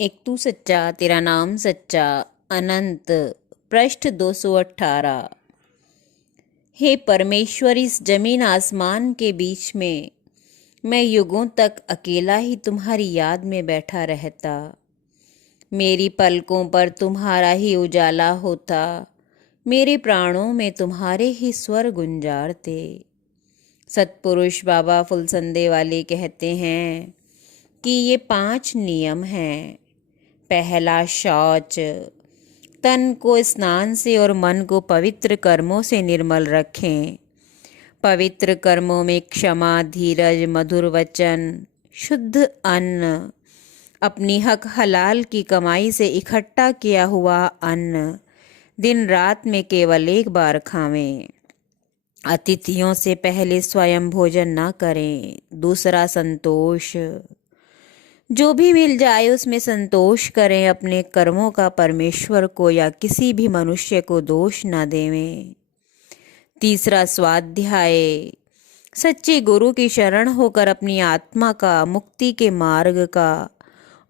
एक तू सच्चा तेरा नाम सच्चा अनंत। पृष्ठ 218। हे परमेश्वर, इस जमीन आसमान के बीच में मैं युगों तक अकेला ही तुम्हारी याद में बैठा रहता। मेरी पलकों पर तुम्हारा ही उजाला होता, मेरे प्राणों में तुम्हारे ही स्वर गुंजारते। सतपुरुष बाबा फुलसंदे वाले कहते हैं कि ये 5 नियम हैं। पहला, शौच। तन को स्नान से और मन को पवित्र कर्मों से निर्मल रखें। पवित्र कर्मों में क्षमा, धीरज, मधुर वचन, शुद्ध अन्न, अपनी हक हलाल की कमाई से इकट्ठा किया हुआ अन्न दिन रात में केवल एक बार खावें। अतिथियों से पहले स्वयं भोजन ना करें। दूसरा, संतोष। जो भी मिल जाए उसमें संतोष करें। अपने कर्मों का परमेश्वर को या किसी भी मनुष्य को दोष न देवें। तीसरा, स्वाध्याय। सच्चे गुरु की शरण होकर अपनी आत्मा का, मुक्ति के मार्ग का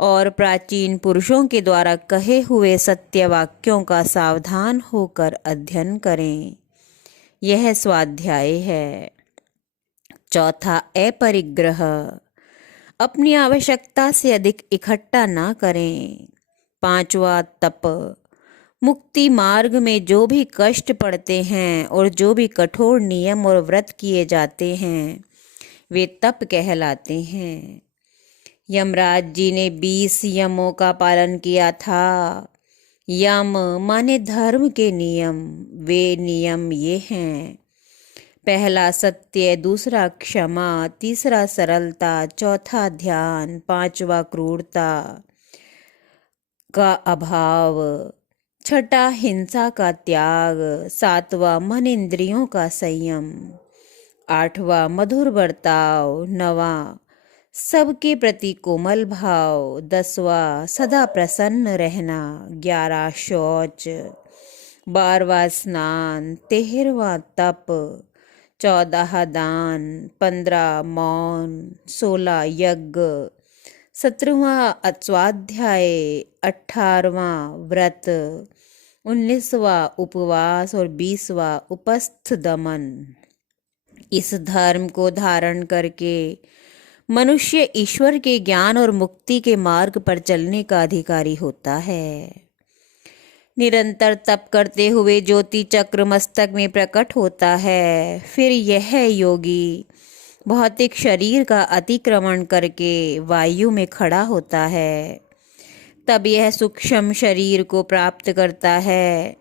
और प्राचीन पुरुषों के द्वारा कहे हुए सत्य वाक्यों का सावधान होकर अध्ययन करें। यह स्वाध्याय है। चौथा, अपरिग्रह। अपनी आवश्यकता से अधिक इकट्ठा ना करें। पांचवा, तप। मुक्ति मार्ग में जो भी कष्ट पड़ते हैं और जो भी कठोर नियम और व्रत किए जाते हैं वे तप कहलाते हैं। यमराज जी ने 20 यमों का पालन किया था। यम माने धर्म के नियम। वे नियम ये हैं: पहला, सत्य। दूसरा, क्षमा। तीसरा, सरलता। चौथा, ध्यान। पांचवा, क्रूरता का अभाव। छठा, हिंसा का त्याग। सातवां, मन इंद्रियों का संयम। आठवां, मधुर बर्ताव। नवां, सबके प्रति कोमल भाव। 10वां, सदा प्रसन्न रहना। 11, शौच। 12वां, स्नान। 13वां, तप। 14, दान। 15, मौन। 16, यज्ञ। 17वां, स्वाध्याय। 18वां, व्रत। 19वां, उपवास और 20वां, उपस्थ दमन। इस धर्म को धारण करके मनुष्य ईश्वर के ज्ञान और मुक्ति के मार्ग पर चलने का अधिकारी होता है। निरंतर तप करते हुए ज्योति चक्र मस्तक में प्रकट होता है। फिर यह योगी भौतिक शरीर का अतिक्रमण करके वायु में खड़ा होता है। तब यह सूक्ष्म शरीर को प्राप्त करता है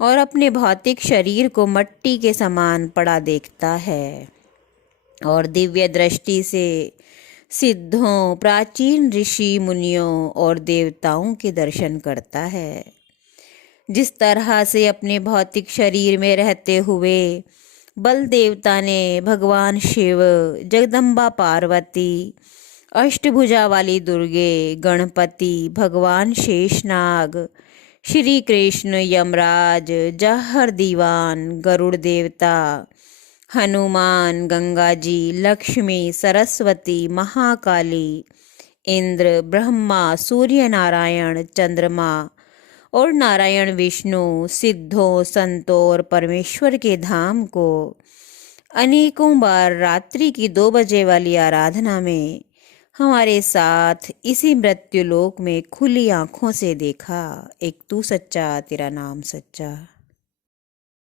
और अपने भौतिक शरीर को मिट्टी के समान पड़ा देखता है और दिव्य दृष्टि से सिद्धों, प्राचीन ऋषि मुनियों और देवताओं के दर्शन करता है। जिस तरह से अपने भौतिक शरीर में रहते हुए बल देवता ने भगवान शिव, जगदम्बा पार्वती, अष्टभुजा वाली दुर्गे, गणपति, भगवान शेषनाग, श्री कृष्ण, यमराज, जहर दीवान, गरुड़ देवता, हनुमान, गंगा जी, लक्ष्मी, सरस्वती, महाकाली, इंद्र, ब्रह्मा, सूर्य नारायण, चंद्रमा और नारायण विष्णु, सिद्धों, संतों और परमेश्वर के धाम को अनेकों बार रात्रि की 2 बजे वाली आराधना में हमारे साथ इसी मृत्युलोक में खुली आंखों से देखा। एक तू सच्चा तेरा नाम सच्चा।